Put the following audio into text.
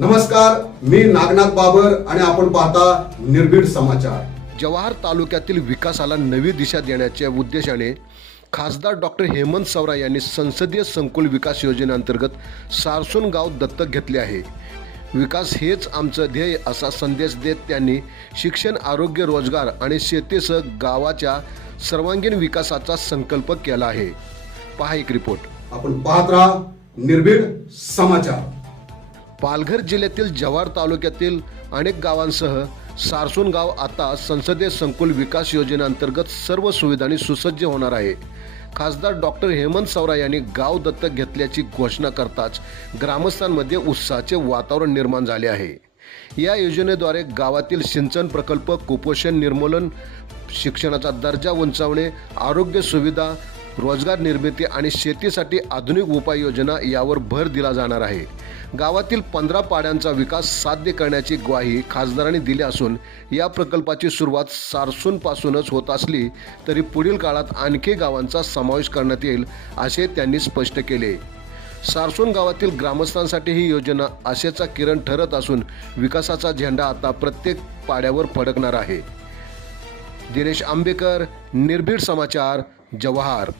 नमस्कार मी नागनाथ बाबर आणि आपण पाहता निर्भीड समाचार. जवाहर तालुक्यातील विकासाला नवी दिशा देण्याच्या उद्देशाने खासदार डॉक्टर हेमंत सवरा यांनी संसदीय संकुल विकास योजनेअंतर्गत सारसून गाव दत्तक घेतले आहे. विकास हेच आमचं ध्येय असा संदेश देत त्यांनी शिक्षण आरोग्य रोजगार आणि शेतीसह गावाच्या सर्वांगीण विकासाचा संकल्प केला आहे. पहा एक रिपोर्ट. आपण पाहत राहा निर्भीड समाचार. पालघर जिल्ह्यातील जव्हार तालुक्यातील अनेक गावांसह सारसून गाव आता संसदीय संकुल विकास योजनेअंतर्गत सर्व सुविधांनी सुसज्ज होणार आहे. खासदार डॉक्टर हेमंत सवरा यांनी गाव दत्तक घेतल्याची घोषणा करताच ग्रामस्थांमध्ये उत्साहाचे वातावरण निर्माण झाले आहे. या योजनेद्वारे गावातील सिंचन प्रकल्प कुपोषण निर्मूलन शिक्षणाचा दर्जा उंचावणे आरोग्य सुविधा रोजगार निर्मिती आणि शेतीसाठी आधुनिक उपाययोजना यावर भर दिला जाणार आहे. गावातील पंधरा पाड्यांचा विकास साध्य करण्याची ग्वाही खासदारांनी दिली असून या प्रकल्पाची सुरुवात सारसूनपासूनच होत असली तरी पुढील काळात आणखी गावांचा समावेश करण्यात येईल असे त्यांनी स्पष्ट केले. सारसून गावातील ग्रामस्थांसाठी ही योजना आशेचा किरण ठरत असून विकासाचा झेंडा आता प्रत्येक पाड्यावर फडकणार आहे. दिनेश आंबेकर निर्भीड समाचार जवाहर.